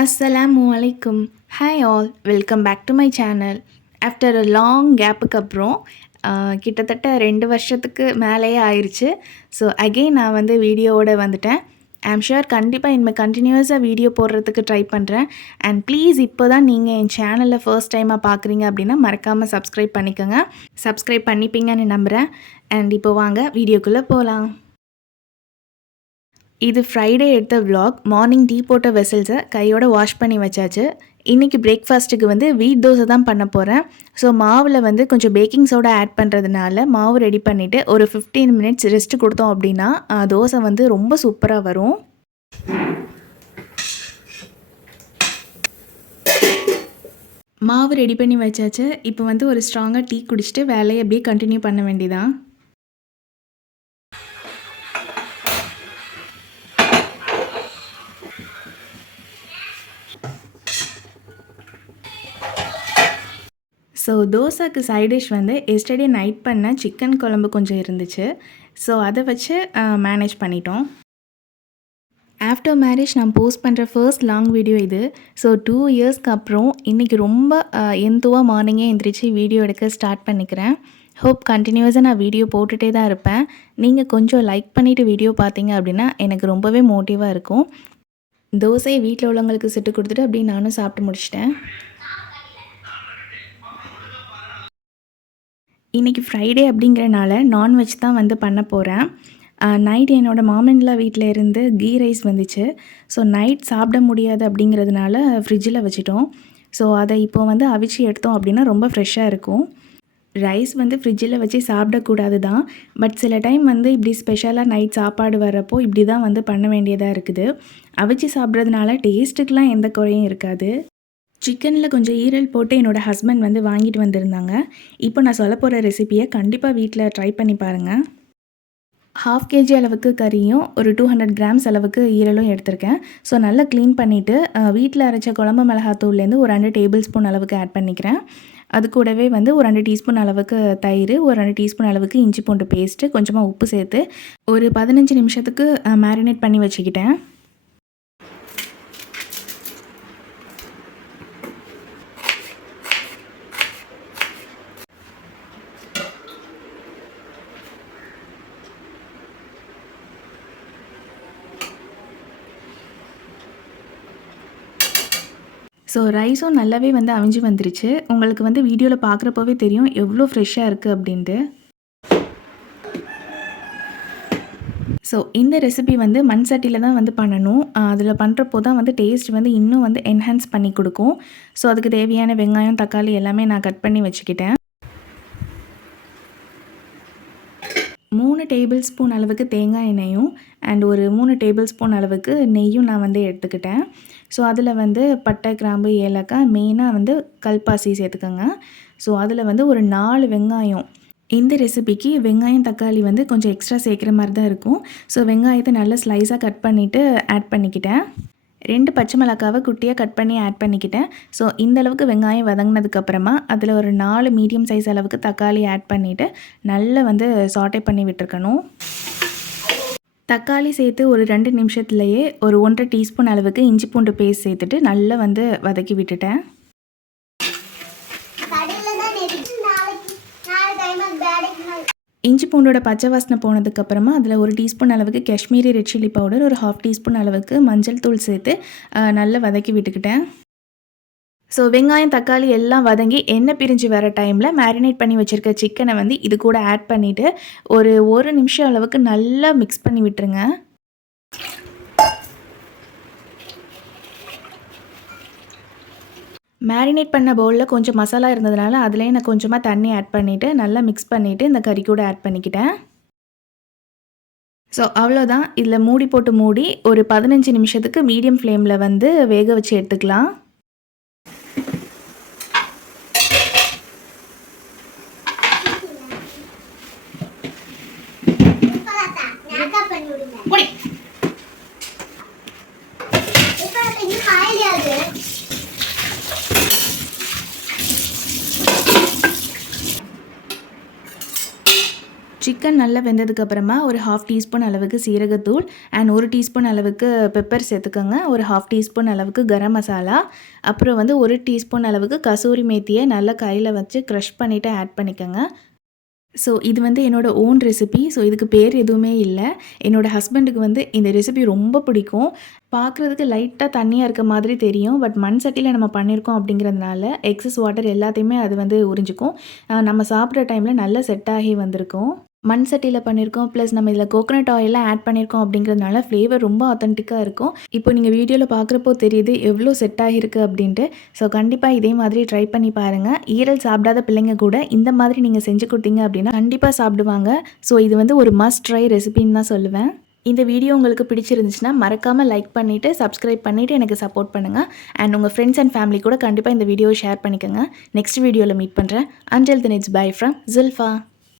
அஸ்ஸலாமு அலைக்கும். Hi all, welcome back to my channel. After a long கேப்புக்கு அப்புறம் கிட்டத்தட்ட 2 வருஷத்துக்கு மேலேயே ஆயிடுச்சு. ஸோ அகெயின் நான் வந்து வீடியோவோட வந்துட்டேன். ஐ ஆம் ஷுர் கண்டிப்பாக இனிமேல் கண்டினியூஸாக வீடியோ போடுறதுக்கு ட்ரை பண்ணுறேன். அண்ட் ப்ளீஸ் இப்போ தான் நீங்கள் என் சேனலில் ஃபர்ஸ்ட் டைமாக பார்க்குறீங்க அப்படின்னா மறக்காமல் சப்ஸ்கிரைப் பண்ணிக்கோங்க. சப்ஸ்கிரைப் பண்ணிப்பீங்கன்னு நம்புகிறேன். அண்ட் இப்போ வாங்க வீடியோக்குள்ளே போகலாம். இது ஃப்ரைடே எடுத்த விலாக். மார்னிங் டீ போட்ட வெசல்ஸை கையோட வாஷ் பண்ணி வச்சாச்சு. இன்றைக்கி பிரேக்ஃபாஸ்ட்டுக்கு வந்து வீட் தோசை தான் பண்ண போகிறேன். ஸோ மாவில் வந்து கொஞ்சம் பேக்கிங் சோடா ஆட் பண்ணுறதுனால மாவு ரெடி பண்ணிவிட்டு ஒரு 15 மினிட்ஸ் ரெஸ்ட்டு கொடுத்தோம் அப்படின்னா தோசை வந்து ரொம்ப சூப்பராக வரும். மாவு ரெடி பண்ணி வச்சாச்சு. இப்போ வந்து ஒரு ஸ்ட்ராங்காக டீ குடிச்சிட்டு வேலையை அப்படியே கண்டினியூ பண்ண வேண்டியதான். ஸோ தோசைக்கு சைட் டிஷ் வந்து எஸ்டர்டே நைட் பண்ண சிக்கன் குழம்பு கொஞ்சம் இருந்துச்சு. ஸோ அதை வச்சு மேனேஜ் பண்ணிட்டோம். ஆஃப்டர் மேரேஜ் நான் போஸ்ட் பண்ணுற ஃபர்ஸ்ட் லாங் வீடியோ இது. ஸோ 2 இயர்ஸ்க்கு அப்புறம் இன்றைக்கி ரொம்ப எந்துவாக மார்னிங்கே எழுந்திரிச்சு வீடியோ எடுக்க ஸ்டார்ட் பண்ணிக்கிறேன். ஹோப் கண்டினியூஸாக நான் வீடியோ போட்டுகிட்டே தான் இருப்பேன். நீங்கள் கொஞ்சம் லைக் பண்ணிவிட்டு வீடியோ பார்த்தீங்க அப்படின்னா எனக்கு ரொம்பவே மோட்டிவாக இருக்கும். தோசையை வீட்டில் உள்ளவங்களுக்கு சுட்டு கொடுத்துட்டு அப்படியே நானும் சாப்பிட்டு முடிச்சிட்டேன். இன்றைக்கி ஃப்ரைடே அப்படிங்கிறனால நான்வெஜ் தான் வந்து பண்ண போகிறேன். நைட் என்னோடய மாமன்லாம் வீட்டில் இருந்து கீ ரைஸ் வந்துச்சு. ஸோ நைட் சாப்பிட முடியாது அப்படிங்கிறதுனால ஃப்ரிட்ஜில் வச்சுட்டோம். ஸோ அதை இப்போ வந்து அவிச்சு எடுத்தோம் அப்படின்னா ரொம்ப ஃப்ரெஷ்ஷாக இருக்கும். ரைஸ் வந்து ஃப்ரிட்ஜில் வச்சு சாப்பிடக்கூடாது தான். பட் சில டைம் வந்து இப்படி ஸ்பெஷலாக நைட் சாப்பாடு வரப்போ இப்படி தான் வந்து பண்ண வேண்டியதாக இருக்குது. அவிச்சு சாப்பிட்றதுனால டேஸ்ட்டுக்கெலாம் எந்த குறையும் இருக்காது. சிக்கனில் கொஞ்சம் ஈரல் போட்டு என்னோடய ஹஸ்பண்ட் வந்து வாங்கிட்டு வந்திருந்தாங்க. இப்போ நான் சொல்ல போகிற ரெசிபியை கண்டிப்பாக வீட்டில் ட்ரை பண்ணி பாருங்கள். 1/2 kg அளவுக்கு கறியும் ஒரு 200 கிராம்ஸ் அளவுக்கு ஈரலும் எடுத்திருக்கேன். ஸோ நல்லா க்ளீன் பண்ணிவிட்டு வீட்டில் அரைச்ச குழம்பு மிளகாத்தூள்லேருந்து ஒரு 2 டேபிள் ஸ்பூன் அளவுக்கு ஆட் பண்ணிக்கிறேன். அது கூடவே வந்து ஒரு 2 டீஸ்பூன் அளவுக்கு தயிர், ஒரு 2 டீஸ்பூன் அளவுக்கு இஞ்சி பூண்டு பேஸ்ட்டு, கொஞ்சமாக உப்பு சேர்த்து ஒரு 15 நிமிஷத்துக்கு மேரினேட் பண்ணி வச்சுக்கிட்டேன். ஸோ ரைஸும் நல்லாவே வந்து அவிஞ்சு வந்துருச்சு. உங்களுக்கு வந்து வீடியோவில் பார்க்குறப்போவே தெரியும் எவ்வளோ ஃப்ரெஷ்ஷாக இருக்குது அப்படின்ட்டு. ஸோ இந்த ரெசிபி வந்து மண் சட்டியில் தான் வந்து பண்ணணும். அதில் பண்ணுறப்போ தான் வந்து டேஸ்ட் வந்து இன்னும் வந்து என்ஹான்ஸ் பண்ணி கொடுக்கும். ஸோ அதுக்கு தேவையான வெங்காயம், தக்காளி எல்லாமே நான் கட் பண்ணி வச்சுக்கிட்டேன். 3 டேபிள் ஸ்பூன் அளவுக்கு தேங்காய் எண்ணெயும் அண்ட் ஒரு 3 டேபிள் ஸ்பூன் அளவுக்கு நெய்யும் நான் வந்து எடுத்துக்கிட்டேன். ஸோ அதில் வந்து பட்டை, கிராம்பு, ஏலக்காய், மெயினாக வந்து கல்பாசி சேர்த்துக்கோங்க. ஸோ அதில் வந்து ஒரு 4 வெங்காயம். இந்த ரெசிபிக்கு வெங்காயம், தக்காளி வந்து கொஞ்சம் எக்ஸ்ட்ரா சேர்க்குற மாதிரி தான் இருக்கும். ஸோ வெங்காயத்தை நல்லா ஸ்லைஸாக கட் பண்ணிவிட்டு ஆட் பண்ணிக்கிட்டேன். 2 பச்சை மிளகாவை குட்டியாக கட் பண்ணி ஆட் பண்ணிக்கிட்டேன். ஸோ இந்தளவுக்கு வெங்காயம் வதங்கினதுக்கப்புறமா அதில் ஒரு 4 மீடியம் சைஸ் அளவுக்கு தக்காளி ஆட் பண்ணிவிட்டு நல்லா வந்து சாட்டே பண்ணி விட்டுருக்கணும். தக்காளி சேர்த்து ஒரு 2 நிமிஷத்துலேயே ஒரு 1.5 டீஸ்பூன் அளவுக்கு இஞ்சி பூண்டு பேஸ்ட் சேர்த்துட்டு நல்லா வந்து வதக்கி விட்டுட்டேன். இஞ்சி பூண்டோட பச்சை வாசனை போனதுக்கப்புறமா அதில் ஒரு டீஸ்பூன் அளவுக்கு காஷ்மீரி ரெட் சில்லி பவுடர், ஒரு 1/2 டீஸ்பூன் அளவுக்கு மஞ்சள் தூள் சேர்த்து நல்லா வதக்கி விட்டுக்கிட்டேன். ஸோ வெங்காயம், தக்காளி எல்லாம் வதங்கி எண்ணெய் பிரிஞ்சு வர டைமில் மேரினேட் பண்ணி வச்சுருக்க சிக்கனை வந்து இது கூட ஆட் பண்ணிவிட்டு ஒரு நிமிஷம் அளவுக்கு நல்லா மிக்ஸ் பண்ணி விட்டுருங்க. மேரினேட் பண்ண பவுலில் கொஞ்சம் மசாலா இருந்ததுனால அதிலே நான் கொஞ்சமாக தண்ணி ஆட் பண்ணிவிட்டு நல்லா மிக்ஸ் பண்ணிவிட்டு இந்த கறி கூட ஆட் பண்ணிக்கிட்டேன். ஸோ அவ்வளோதான். இதில் மூடி போட்டு மூடி ஒரு 15 நிமிஷத்துக்கு மீடியம் ஃப்ளேமில் வந்து வேக வச்சு எடுத்துக்கலாம். சிக்கன் நல்லா வெந்ததுக்கப்புறமா ஒரு 1/2 டீஸ்பூன் அளவுக்கு சீரகத்தூள் அண்ட் 1 டீஸ்பூன் அளவுக்கு பெப்பர் சேர்த்துக்கோங்க. ஒரு 1/2 டீஸ்பூன் அளவுக்கு கரம் மசாலா, அப்புறம் வந்து 1 டீஸ்பூன் அளவுக்கு கசூரி மேத்தியை நல்லா கையில் வச்சு க்ரஷ் பண்ணிவிட்டு ஆட் பண்ணிக்கோங்க. ஸோ இது வந்து என்னோடய ஓன் ரெசிபி. ஸோ இதுக்கு பேர் எதுவுமே இல்லை. என்னோடய ஹஸ்பண்டுக்கு வந்து இந்த ரெசிபி ரொம்ப பிடிக்கும். பார்க்குறதுக்கு லைட்டாக தண்ணியாக இருக்க மாதிரி தெரியும். பட் மண் சட்டியில் நம்ம பண்ணியிருக்கோம் அப்படிங்கிறதுனால எக்ஸஸ் வாட்டர் எல்லாத்தையுமே அது வந்து உறிஞ்சிக்கும். நம்ம சாப்பிட்ற டைமில் நல்லா செட் ஆகி வந்திருக்கும். மண் சட்டியில் பண்ணியிருக்கோம். ப்ளஸ் நம்ம இதில் கோகோனட் ஆயிலாம் ஆட் பண்ணியிருக்கோம் அப்படிங்கிறதுனால ஃப்ளேவர் ரொம்ப ஆத்தென்டிக்காக இருக்கும். இப்போ நீங்கள் வீடியோவில் பார்க்குறப்போ தெரியுது எவ்வளோ செட் ஆகிருக்கு அப்படின்ட்டு. ஸோ கண்டிப்பாக இதே மாதிரி ட்ரை பண்ணி பாருங்கள். ஈரல் சாப்பிடாத பிள்ளைங்க கூட இந்த மாதிரி நீங்கள் செஞ்சு கொடுத்தீங்க அப்படின்னா கண்டிப்பாக சாப்பிடுவாங்க. ஸோ இது வந்து ஒரு மஸ்ட் ட்ரை ரெசிபின்னு தான் சொல்லுவேன். இந்த வீடியோ உங்களுக்கு பிடிச்சிருந்துச்சுன்னா மறக்காமல் லைக் பண்ணிவிட்டு சப்ஸ்கிரைப் பண்ணிவிட்டு எனக்கு சப்போர்ட் பண்ணுங்கள். அண்ட் உங்கள் ஃப்ரெண்ட்ஸ் அண்ட் ஃபேமிலி கூட கண்டிப்பாக இந்த வீடியோவை ஷேர் பண்ணிக்கோங்க. நெக்ஸ்ட் வீடியோவில் மீட் பண்ணுறேன். Until then it's bye from ஜில்ஃபா.